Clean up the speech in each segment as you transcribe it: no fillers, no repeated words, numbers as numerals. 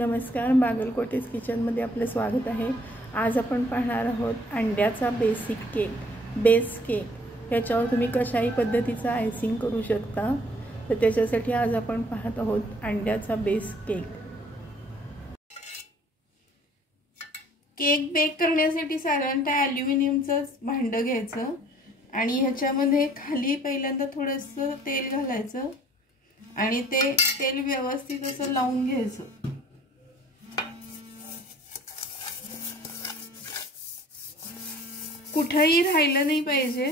नमस्कार, बागलकोटेस किचनमध्ये आपले स्वागत आहे। आज आपण पाहणार आहोत अंड्याचा बेस केक। याच्यावर तुम्ही कशाही पद्धतीचा आयसिंग करू शकता। तर त्याच्यासाठी आज आपण पाहत आहोत अंड्याचा बेस केक। केक बेक करण्यासाठी साधारणतः ॲल्युमिनियमचं भांडं घ्यायचं आणि ह्याच्यामध्ये खाली पहिल्यांदा थोडंसं तेल घालायचं आणि ते तेल व्यवस्थित असं लावून घ्यायचं। कुठेही राहिलं नाही पाहिजे।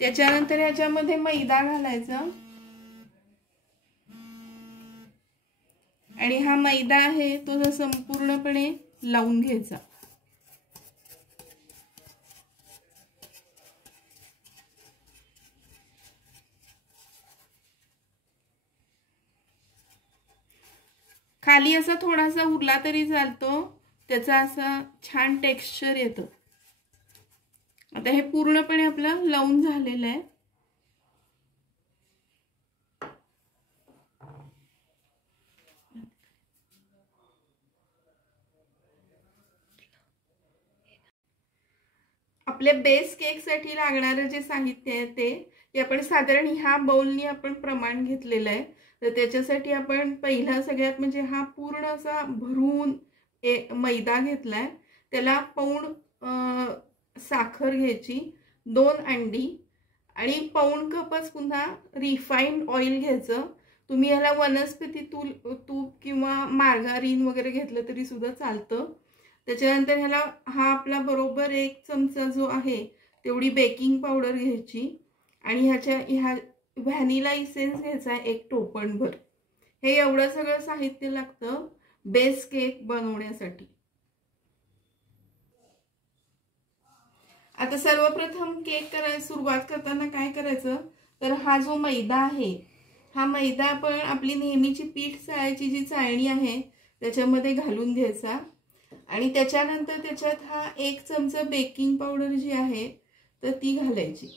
त्याच्यानंतर याच्यामध्ये मैदा घालायचा आणि हा मैदा आहे तो संपूर्णपणे लावून घ्यायचा। खाली असा थोडासा उरला तरी चालतो, त्याचा असा छान टेक्स्चर येतं। आता हे पूर्णपणे आपलं लावून झालेलं आहे। आपल्या बेस केक साठी लागणारे जे साहित्य आहे ते आपण साधारण ह्या बाउलनी आपण प्रमाण घेतलेलं आहे। तर त्याच्यासाठी आपण पहिला सगळ्यात म्हणजे हा पूर्ण असा भरून मैदा घेतलाय, त्याला पाऊण साखर घ्यायची, 2 अंडी आणि पाऊण कपच पुन्हा रिफाइंड ऑइल घ्यायचं। तुम्ही याला वनस्पती तूप किंवा मार्गारीन वगैरे घेतलं तरी सुद्धा चालतं। त्याच्यानंतर ह्याला हा आपला बरोबर 1 चमचा जो आहे तेवढी बेकिंग पावडर घ्यायची आणि ह्या व्हॅनिला इसेन्स घ्यायचा 1 टोपणभर। हे एवढं सगळं साहित्य लागतं बेस केक बनवण्यासाठी। आता सर्वप्रथम केक करायला सुरुवात करताना काय करायचं, तर हा जो मैदा आहे हा मैदा आपण आपली नेहमीची पीठ चाळायची जी चाळणी आहे त्याच्यामध्ये घालून घ्यायचा आणि त्याच्यानंतर त्याच्यात हा 1 चमचा बेकिंग पावडर जी आहे तर ती घालायची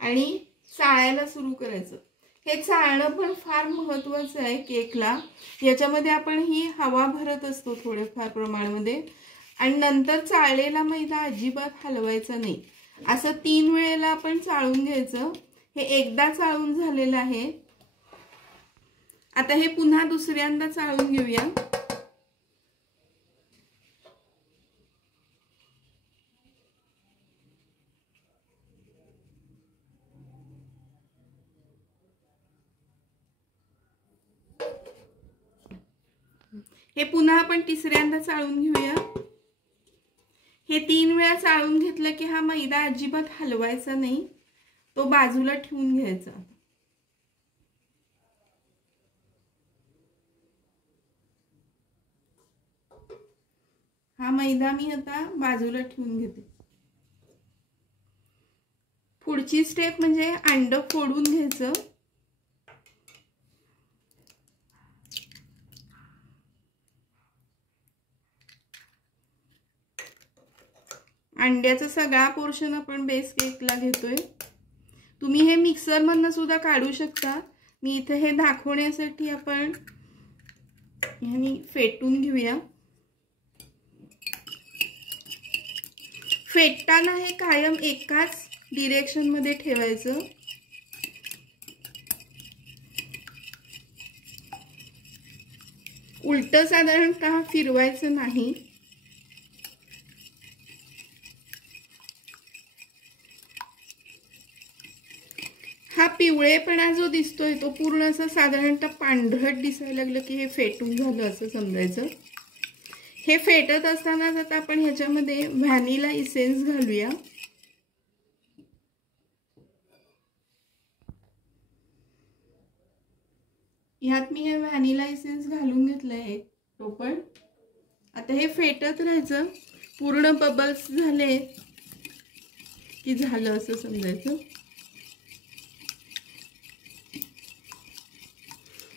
आणि चाळायला सुरू करायचं। हे चाळणं पण फार महत्त्वाचं आहे केकला। याच्यामध्ये आपण ही हवा भरत असतो थोडेफार प्रमाणामध्ये आणि नंतर चाळलेला मैदा अजिबात हलवायचा नाही। असं 3 वेळेला आपण चाळून घ्यायचं। हे एकदा चाळून झालेलं आहे। आता हे पुन्हा दुसऱ्यांदा चाळून घेऊया। हे पुन्हा आपण तिसऱ्यांदा चाळून घेऊया। हे 3 वेळा चाळून घेतलं की हा मैदा अजिबात हलवायचा नाही, तो बाजूला ठेवून घ्यायचा। हा मैदा मी आता बाजूला ठेवून घेते। पुढची स्टेप म्हणजे अंड फोडून घ्यायचं। अंड्याचा सगळा पोर्शन आपण बेस केकला घेतोय। तुम्ही हे मिक्सर मधनं सुद्धा काढू शकता। मी इथे हे दाखवण्यासाठी आपण ह्यानी फेटून घेऊया। फेटताना हे कायम एकाच डिरेक्शन मध्ये ठेवायचं। उलट साधारणतः फिरवायचं नाही। हा पिवळेपणा जो दिसतोय तो पूर्ण असं साधारणतः पांढरट दिसायला लागलं की हे फेटून झालं असं समजायचं। हे फेटत असतानाच आता आपण ह्याच्यामध्ये व्हॅनिला इसेन्स घालूया। ह्यात मी हे व्हॅनिला इसेन्स घालून घेतलंय 1 टोपण। आता हे फेटत राहायचं। पूर्ण बबल्स झाले की झालं असं समजायचं।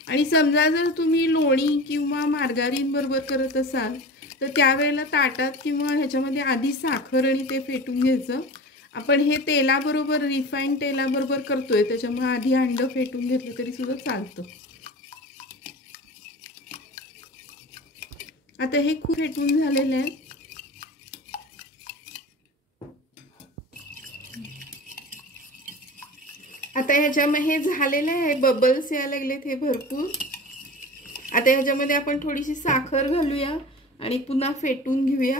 आणि समजा जर तुम्ही लोणी किंवा मार्गारीन बरोबर करत असाल तर त्यावेळेला ताटात किंवा ह्याच्यामध्ये आधी साखर आणि ते फेटून घ्यायचं आपण हे तेलाबरोबर, रिफाईंड तेलाबरोबर करतोय, त्याच्यामुळे आधी अंड फेटून घेतलं तरी सुद्धा चालतं. आता हे खूप फेटून झालेलं आहे. आता ह्याच्यामध्ये हे झालेलं आहे, बबल्स यायला लागलेत हे भरपूर. आता ह्याच्यामध्ये आपण थोडीशी साखर घालूया आणि पुन्हा फेटून घेऊया.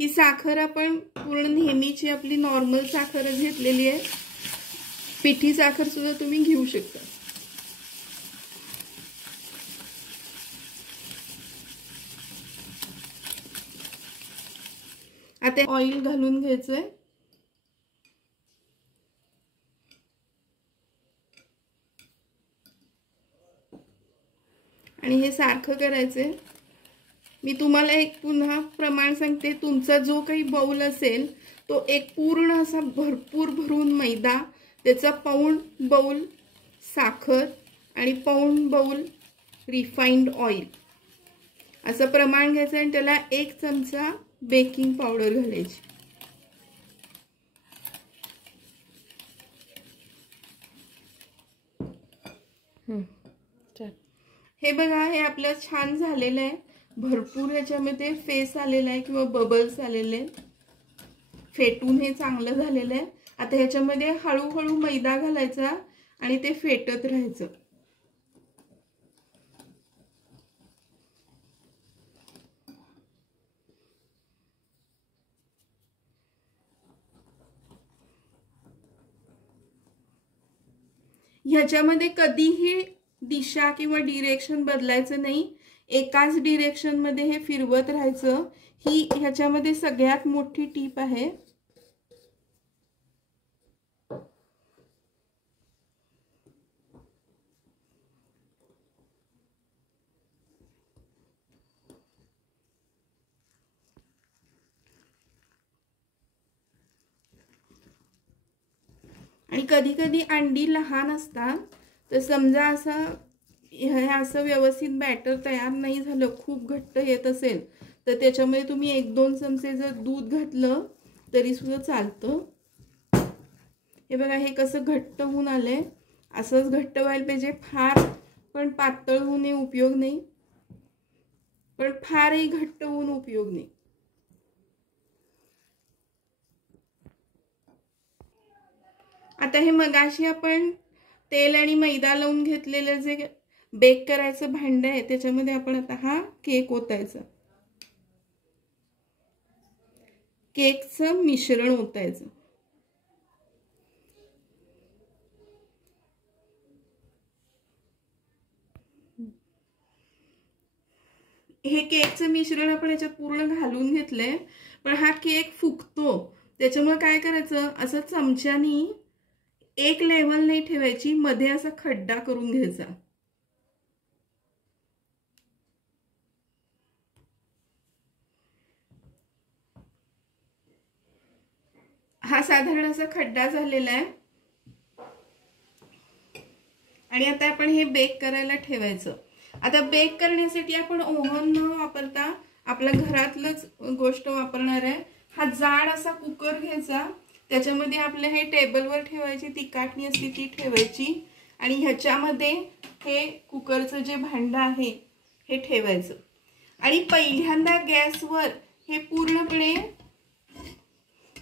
ही साखर आपण पूर्ण नेहमीची आपली नॉर्मल साखरच घेतलेली आहे. पिठी साखर सुद्धा तुम्ही घेऊ शकता. आता ऑइल घालून घ्यायचंय. आणि हे सारखं करायचंय. मी तुम्हाला एक पुन्हा प्रमाण सांगते. तुमचा जो काही बाउल असेल तो एक पूर्ण असा भरपूर भरून मैदा, त्याचा पाऊण बाउल साखर आणि पाऊण बाउल रिफाइंड ऑइल असं प्रमाण घ्यायचं आणि त्याला 1 चमचा बेकिंग पावडर घालायची. हे बघा, हे आपलं छान झालेलं आहे. भरपूर ह्याच्यामध्ये फेस आलेला आहे किंवा बबल्स आलेले आहेत. फेटून हे चांगलं झालेलं आहे. आता ह्याच्यामध्ये हळूहळू मैदा घालायचा आणि ते फेटत राहायचं. ह्याच्यामध्ये कधीही दिशा किंवा डिरेक्शन बदलायचं नाही. एकाच डिरेक्शन मध्ये हे फिरवत राहायचं. ही ह्याच्यामध्ये सगळ्यात मोठी टीप आहे. आणि कधी कधी अंडी लहान असतात, तर समजा असं व्यवस्थित बॅटर तयार नाही झालं, खूप घट्ट येत असेल, तर त्याच्यामध्ये तुम्ही 1-2 चमचे जर दूध घातलं तरी सुद्धा चालतं. हे बघा, हे कसं घट्ट होऊन आलंय. असंच घट्ट व्हायला पाहिजे. फार पण पातळ होऊन उपयोग नाही, पण फारही घट्ट होऊन उपयोग नाही. आता हे मगाशी आपण तेल आणि मैदा लावून घेतलेलं जे बेक करायचं भांड आहे, त्याच्यामध्ये आपण आता हा केक ओतायचा. केकचं मिश्रण ओतायचं. हे केकचं मिश्रण आपण याच्यात पूर्ण घालून घेतलंय, पण हा केक फुगतो. त्याच्यामुळे काय करायचं, असं चमच्यानी एक लेवल नाही ठेवायची, मध्ये असा खड्डा करून घ्यायचा. हा साधारण असा खड्डा झालेला आहे. आणि आता आपण हे बेक करायला ठेवायचं. आता बेक करण्यासाठी आपण ओव्हन न वापरता आपल्या घरातलंच गोष्ट वापरणार आहे. हा जाड असा कुकर घ्यायचा. त्याच्यामध्ये आपले हे टेबलवर ठेवायची ती काठणी असते ती ठेवायची आणि ह्याच्यामध्ये हे कुकरचं जे भांड आहे हे ठेवायचं. आणि पहिल्यांदा गॅसवर हे पूर्णपणे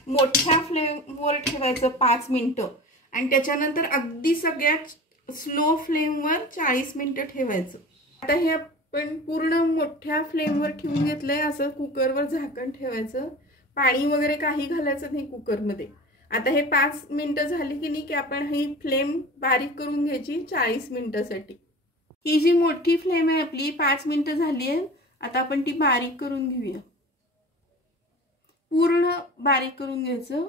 मोठ्या फ्लेमवर ठेवायचं 5 मिनिटं आणि त्याच्यानंतर अगदी सगळ्यात स्लो फ्लेमवर 40 मिनिटं ठेवायचं. आता हे आपण पूर्ण मोठ्या फ्लेमवर ठेवून घेतलंय. असं कुकरवर झाकण ठेवायचं. पाणी वगैरे काही घालायचं नाही कुकरमध्ये. आता हे 5 मिनिटं झाली की नाही की आपण ही फ्लेम बारीक करून घ्यायची 40 मिनिटासाठी. ही जी मोठी फ्लेम आहे आपली 5 मिनिटं झाली आहे. आता आपण ती बारीक करून घेऊया. पूर्ण बारीक करून घ्यायचं.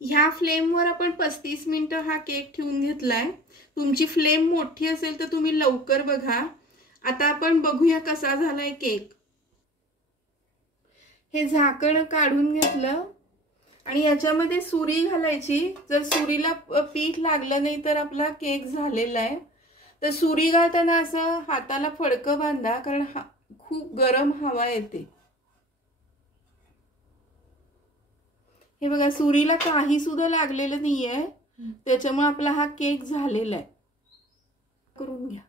ह्या फ्लेमवर आपण 35 मिनिटं हा केक ठेवून घेतलाय. तुमची फ्लेम मोठी असेल तर तुम्ही लवकर बघा. आता आपण बघूया कसा झालाय केक. हे झाकण काढून घेतलं आणि याच्यामध्ये सुरी घालायची. जर सुरीला पीठ लागलं नाही तर आपला केक झालेला आहे. तर सुरी घालताना असं हाताला फडकं बांधा, कारण खूप गरम हवा येते. हे बघा सुरीला काही सुद्धा लागलेलं नाहीये, त्याच्यामुळे आपला हा केक झालेला आहे. करून घ्या.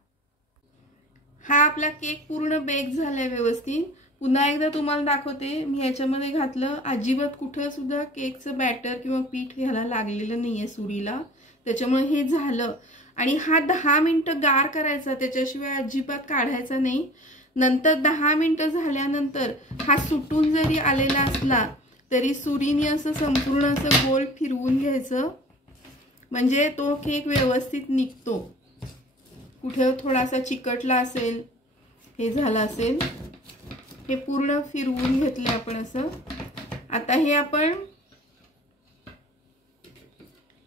हा आपला केक पूर्ण बेक झालाय व्यवस्थित. पुन्हा एकदा तुम्हाला दाखवते. मी याच्यामध्ये घातलं, अजिबात कुठं सुद्धा केकचं बॅटर किंवा पीठ घ्यायला लागलेलं नाहीये सुरीला, त्याच्यामुळे हे झालं. आणि हा 10 मिनिटं गार करायचा, त्याच्याशिवाय अजिबात काढायचा नाही. नंतर 10 मिनिटं झाल्यानंतर हा सुटून जरी आलेला असला तरी सुरीने असं संपूर्ण असं गोल फिरवून घ्यायचं, म्हणजे तो केक व्यवस्थित निघतो. कुठे थोडासा चिकटला असेल, हे झालं असेल, हे पूर्ण फिरवून घेतले आपण असं. आता हे आपण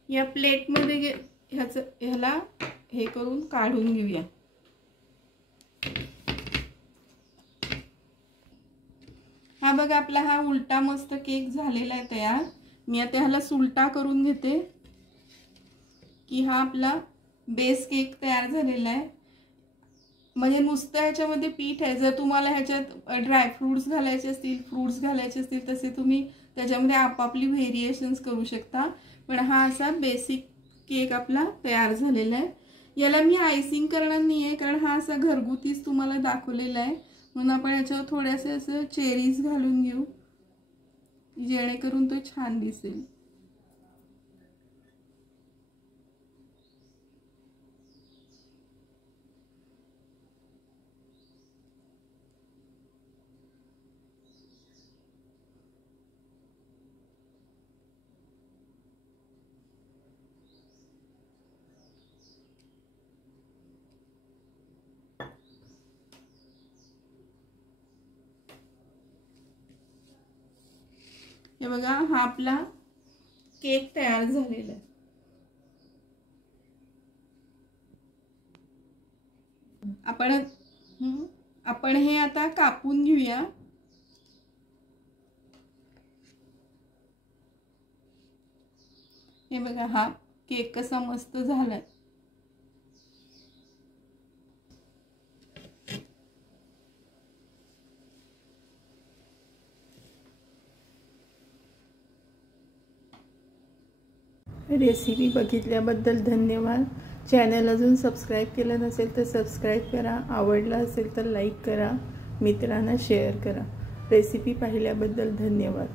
या प्लेटमध्ये ह्याला हे करून काढून घेऊया. हा बघा आपला हा उलटा मस्त केक झालेला आहे तयार. मी आता ह्याला सुलटा करून घेते की हा आपला बेस केक तयार झालेला आहे. म्हणजे नुसतं ह्याच्यामध्ये पीठ आहे. जर तुम्हाला ह्याच्यात ड्रायफ्रुट्स घालायचे असतील, फ्रूट्स घालायचे असतील, तसे तुम्ही त्याच्यामध्ये आपापली व्हेरिएशन्स करू शकता. पण हा असा बेसिक केक आपला तयार झालेला आहे. याला मी आयसिंग करणार नाहीये, कारण हा असा घरगुतीच तुम्हाला दाखवलेला आहे. म्हणून आपण याच्यावर थोडेसे असं चेरीज घालून घेऊ, जेणेकरून तो छान दिसेल. हे बघा हा आपला केक तयार झालेला आहे. आपण हे आता कापून घेऊया. हे बघा हा केक कसा मस्त झालाय. रेसिपी बघितल्याबद्दल धन्यवाद. चॅनल अजून सबस्क्राईब केलं नसेल तर सबस्क्राईब करा. आवडलं असेल तर लाईक करा, मित्रांना शेअर करा. रेसिपी पाहिल्याबद्दल धन्यवाद.